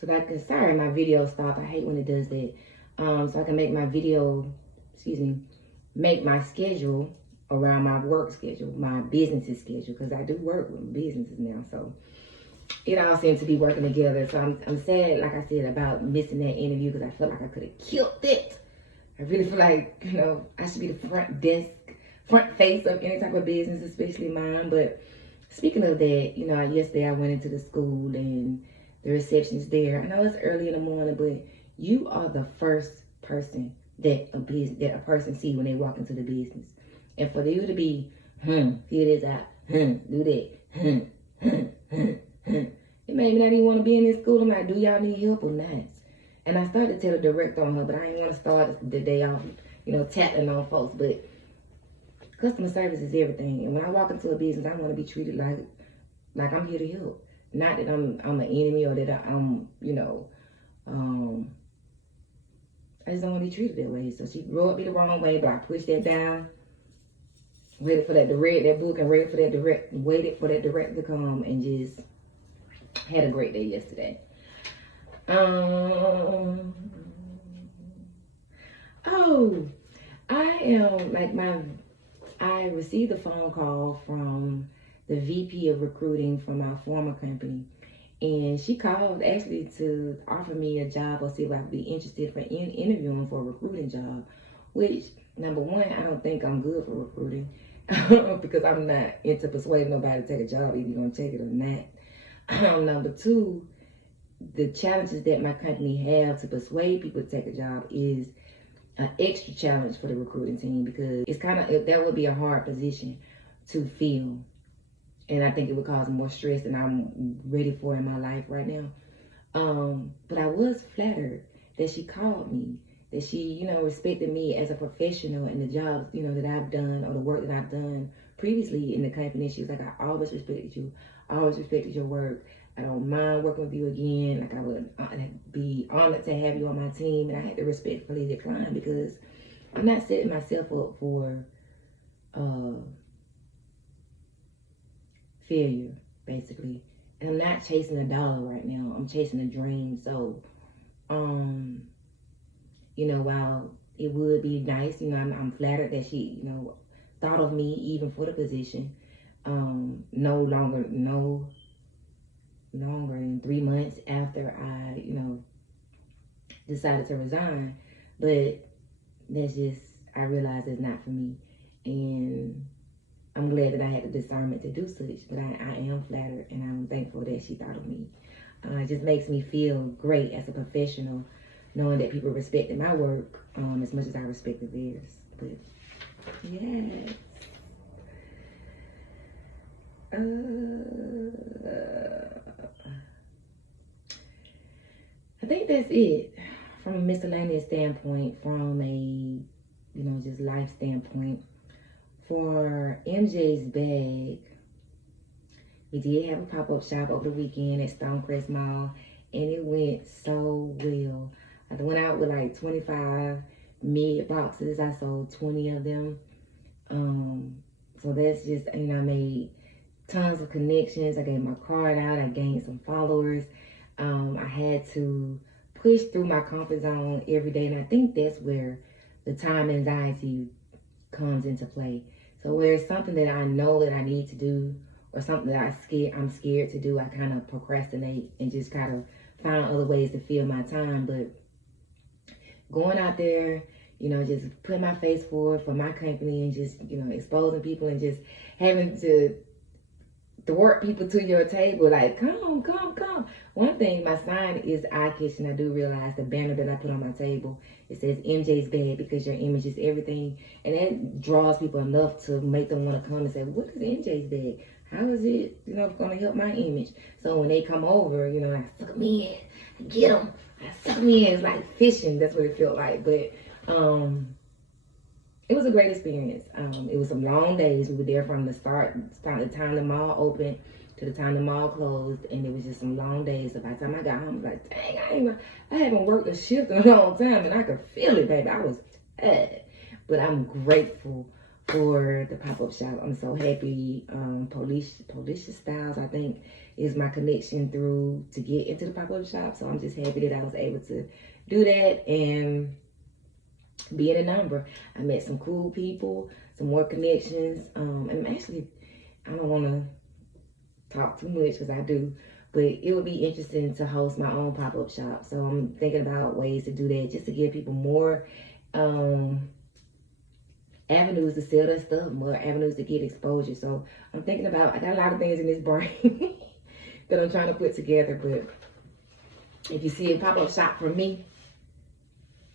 so that I can, sorry, my video stopped. I hate when it does that. So I can make my video, make my schedule around my work schedule, my business's schedule, because I do work with businesses now. So it all seems to be working together. So I'm sad, like I said, about missing that interview because I feel like I could have killed it. I really feel like, I should be the front face of any type of business, especially mine. But speaking of that, yesterday I went into the school and the receptionist there. I know it's early in the morning, but you are the first person that a person see when they walk into the business. And for you to be, figure this out, do that, it made me not even want to be in this school. I'm like, do y'all need help or not? And I started to tell the director on her, but I didn't want to start the day off, tapping on folks. But customer service is everything. And when I walk into a business, I want to be treated like I'm here to help. Not that I'm an enemy or that I'm, I just don't want to be treated that way. So she rubbed me the wrong way, but I pushed that down. Waited for that to read that book and waited for that director to come, and just had a great day yesterday. I received a phone call from the VP of recruiting from our former company, and she called actually to offer me a job or see if I would be interested for interviewing for a recruiting job, which, number one, I don't think I'm good for recruiting because I'm not into persuading nobody to take a job, either you're going to take it or not. Number two, the challenges that my company have to persuade people to take a job is an extra challenge for the recruiting team, because that would be a hard position to fill. And I think it would cause more stress than I'm ready for in my life right now. But I was flattered that she called me, that she, respected me as a professional and the jobs, that I've done, or the work that I've done previously in the company. She was like, I always respected you. I always respected your work. I don't mind working with you again. Like, I would be honored to have you on my team. And I had to respectfully decline because I'm not setting myself up for failure, basically. And I'm not chasing a dollar right now. I'm chasing a dream. So, while it would be nice, I'm flattered that she, thought of me even for the position. No longer than 3 months after I, decided to resign. But I realized it's not for me. And I'm glad that I had the discernment to do such. But I am flattered, and I'm thankful that she thought of me. It just makes me feel great as a professional, knowing that people respected my work as much as I respected theirs. But yes. I think that's it from a miscellaneous standpoint, from a, just life standpoint. For MJ's bag, we did have a pop-up shop over the weekend at Stonecrest Mall, and it went so well. I went out with like 25 mid boxes. I sold 20 of them. So that's just, I made tons of connections. I gave my card out. I gained some followers. I had to push through my comfort zone every day, and I think that's where the time anxiety comes into play. So where it's something that I know that I need to do, or something that I'm scared to do, I kind of procrastinate and just kind of find other ways to fill my time. But going out there, just putting my face forward for my company, and just, exposing people, and just having to thwart people to your table, like, come. One thing, my sign is eye-catching. I do realize the banner that I put on my table, it says MJ's bag, because your image is everything. And that draws people enough to make them want to come and say, what is MJ's bag? How is it, going to help my image? So when they come over, I suck them in, I get them, I suck them in. It's like fishing. That's what it felt like. But it was a great experience. It was some long days. We were there from the the time the mall opened to the time the mall closed, and it was just some long days. So by the time I got home, I was like, dang, I haven't worked a shift in a long time, and I could feel it, baby. I was tired. But I'm grateful for the pop-up shop. I'm so happy. Policia Styles, I think, is my connection through to get into the pop-up shop. So I'm just happy that I was able to do that and be in a number. I met some cool people, some more connections. And actually, I don't want to talk too much because I do, but it would be interesting to host my own pop-up shop. So I'm thinking about ways to do that, just to give people more avenues to sell their stuff, more avenues to get exposure. So I'm thinking about, I got a lot of things in this brain that I'm trying to put together. But if you see a pop-up shop from me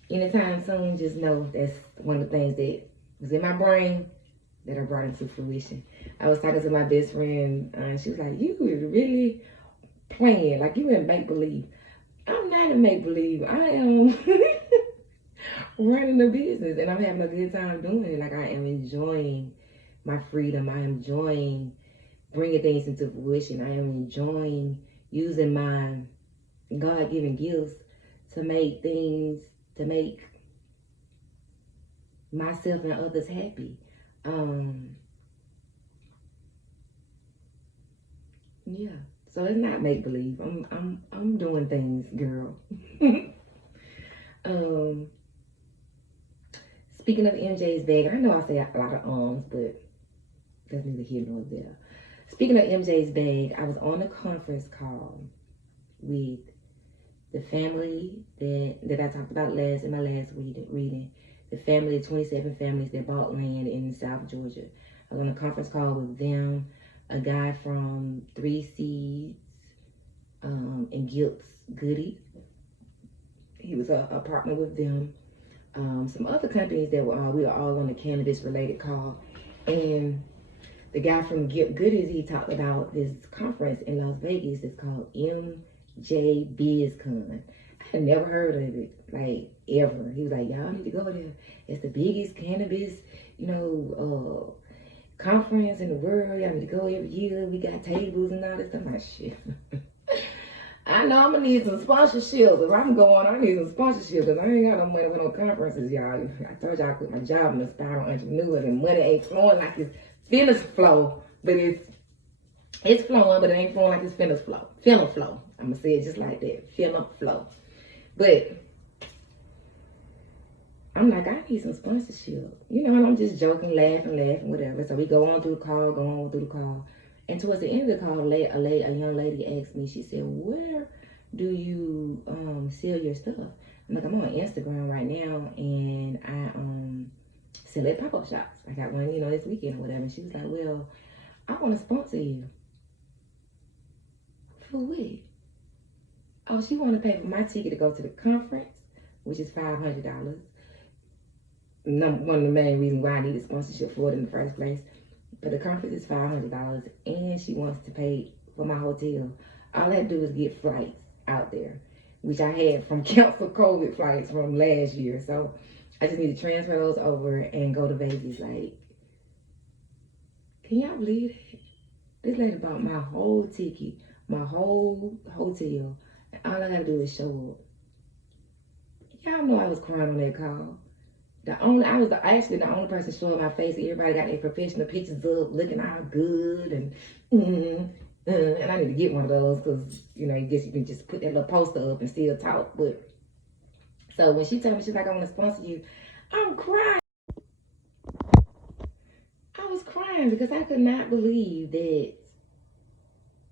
anytime soon, just know that's one of the things that was in my brain that I brought into fruition. I was talking to my best friend, she was like, you really playing, like you in make-believe. I'm not in make-believe. I am running a business, and I'm having a good time doing it. Like, I am enjoying my freedom. I am enjoying bringing things into fruition. I am enjoying using my God-given gifts to make things, to make myself and others happy. Yeah. So it's not make believe. I'm doing things, girl. Speaking of MJ's bag, I know I say a lot of but that's neither here nor there. Speaking of MJ's bag, I was on a conference call with the family that I talked about in my last reading. The family of 27 families that bought land in South Georgia. I was on a conference call with them. A guy from 3 Seeds and Gilt's Goody. He was a partner with them. Some other companies that we were all on a cannabis related call. And the guy from Goodies, he talked about this conference in Las Vegas. It's called MJ BizCon. I had never heard of it, like, ever. He was like, y'all need to go there. It's the biggest cannabis, conference in the world. Y'all need to go every year. We got tables and all this stuff. I'm like, shit. I know I'm gonna need some sponsorship. If I'm going, I need some sponsorship because I ain't got no money for no conferences, y'all. I told y'all I quit my job in the spiral entrepreneurs, and money ain't flowing like it's finna flow, but it's flowing, but it ain't flowing like it's finna flow. Finna flow. I'm gonna say it just like that. Finna flow. But I'm like, I need some sponsorship. And I'm just joking, laughing, whatever. So we go on through the call. And towards the end of the call, a young lady asked me, she said, where do you sell your stuff? I'm like, I'm on Instagram right now, and I sell at pop-up shops. I got one, this weekend or whatever. And she was like, well, I want to sponsor you. For what? Oh, she wanted to pay for my ticket to go to the conference, which is $500. One of the main reasons why I needed sponsorship for it in the first place. But the conference is $500, and she wants to pay for my hotel. All I had to do was get flights out there, which I had from canceled COVID flights from last year. So I just need to transfer those over and go to Vegas. Like, can y'all believe that? This lady bought my whole ticket, my whole hotel, and all I gotta do is show up. Y'all know I was crying on that call. I was actually the only person showing my face. Everybody got their professional pictures up, looking all good, and and I need to get one of those because I guess you can just put that little poster up and still talk. But so when she told me she's like, I want to sponsor you, I'm crying. I was crying because I could not believe that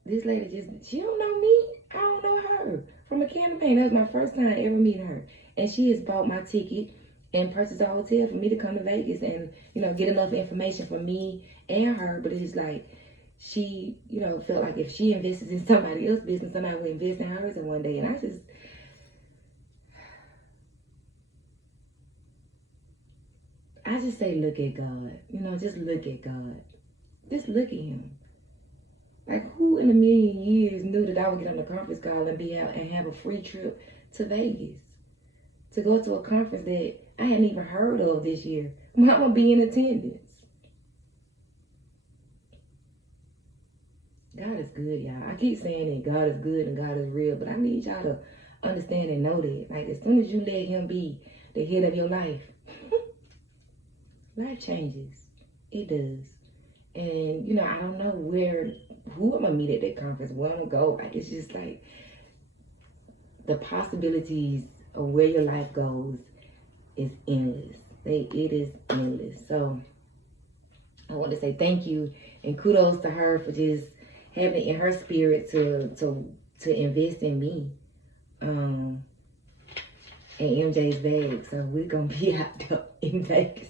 this lady she don't know me. I don't know her from a campaign. That was my first time ever meeting her, and she has bought my ticket and purchase a hotel for me to come to Vegas and, get enough information for me and her. But it's like she, felt like if she invested in somebody else's business, somebody would invest in hers in one day. And I just say, look at God. Just look at God. Just look at him. Like, who in a million years knew that I would get on the conference call and be out and have a free trip to Vegas? To go to a conference that I hadn't even heard of this year. I'm gonna be in attendance. God is good, y'all. I keep saying that God is good and God is real, but I need y'all to understand and know that. Like, as soon as you let him be the head of your life, life changes. It does. And, you know, I don't know who I'm going to meet at that conference, where I'm going to go. Like, it's just like the possibilities of where your life goes is endless. It is endless. So I want to say thank you and kudos to her for just having it in her spirit to invest in me. And MJ's bag. So we're going to be out there in Vegas.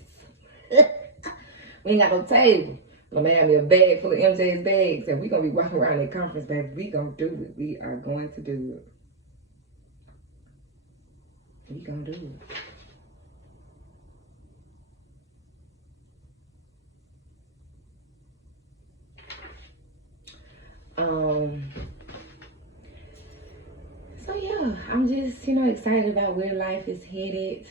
We ain't got no table. I'm going to have me a bag full of MJ's bags. And we're going to be walking around that conference, baby. We going to do it. We are going to do it. We going to do it. So yeah, I'm just, excited about where life is headed.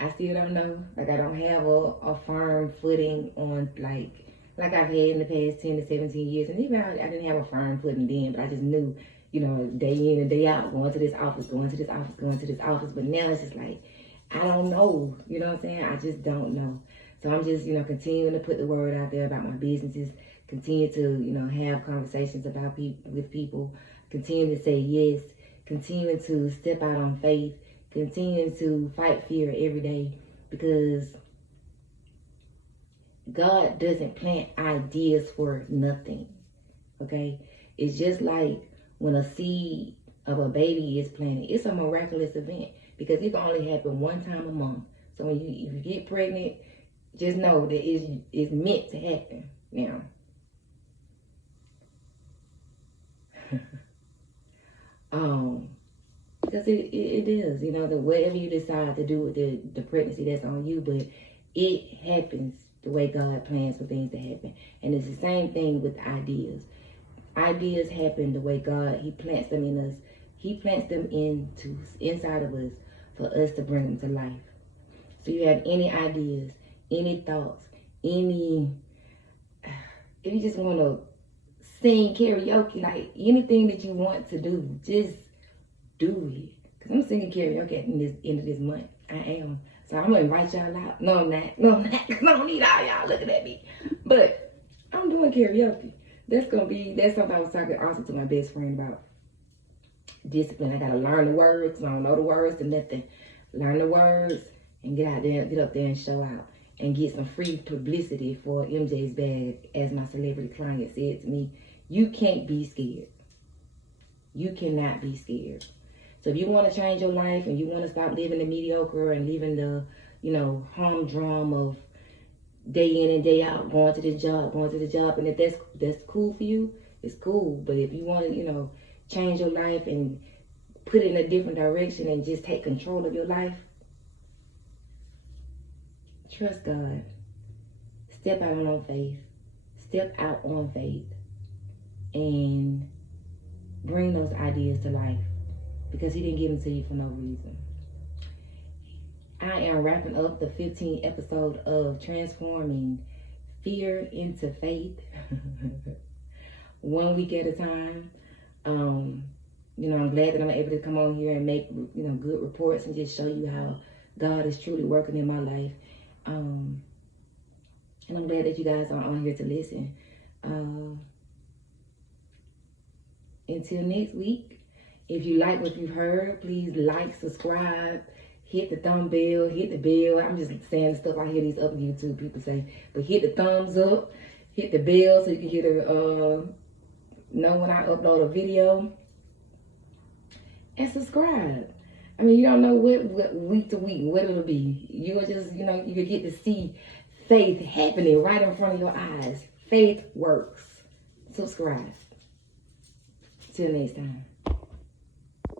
I still don't know. Like, I don't have a firm footing on, like I've had in the past 10 to 17 years. And even I didn't have a firm footing then, but I just knew, day in and day out, going to this office, going to this office, going to this office. But now it's just like, I don't know. You know what I'm saying? I just don't know. So I'm just, continuing to put the word out there about my businesses, continue to, have conversations with people, continue to say yes, continue to step out on faith, continue to fight fear every day, because God doesn't plant ideas for nothing, okay? It's just like when a seed of a baby is planted. It's a miraculous event because it can only happen one time a month. So if you get pregnant, just know that it's meant to happen now. Because it is, that whatever you decide to do with the pregnancy, that's on you, but it happens the way God plans for things to happen. And it's the same thing with ideas. Ideas happen the way God, He plants them in us. He plants them inside of us for us to bring them to life. So you have any ideas, any thoughts, if you just want to sing karaoke, like anything that you want to do, just do it. Because I'm singing karaoke at the end of this month. I am. So I'm going to invite y'all out. No, I'm not. Because I don't need all y'all looking at me. But I'm doing karaoke. That's something I was talking also to my best friend about. Discipline. I got to learn the words. I don't know the words to nothing. Learn the words and get out there, get up there and show out. And get some free publicity for MJ's bag. As my celebrity client said to me, you can't be scared. You cannot be scared. So if you want to change your life and you want to stop living the mediocre and living the, humdrum of day in and day out, going to the job, and if that's cool for you, it's cool. But if you want to, change your life and put it in a different direction and just take control of your life, trust God. Step out on faith. Step out on faith and bring those ideas to life, because He didn't give them to you for no reason. I am wrapping up the 15th episode of Transforming Fear into Faith, 1 week at a time. I'm glad that I'm able to come on here and make, good reports and just show you how God is truly working in my life. And I'm glad that you guys are on here to listen. Until next week, if you like what you've heard, please like, subscribe, hit the thumb bell, hit the bell. I'm just saying the stuff I hear these other YouTube people say. But hit the thumbs up, hit the bell so you can know when I upload a video. And subscribe. I mean, you don't know what week to week, what it'll be. You'll just, you could get to see faith happening right in front of your eyes. Faith works. Subscribe. Till next time.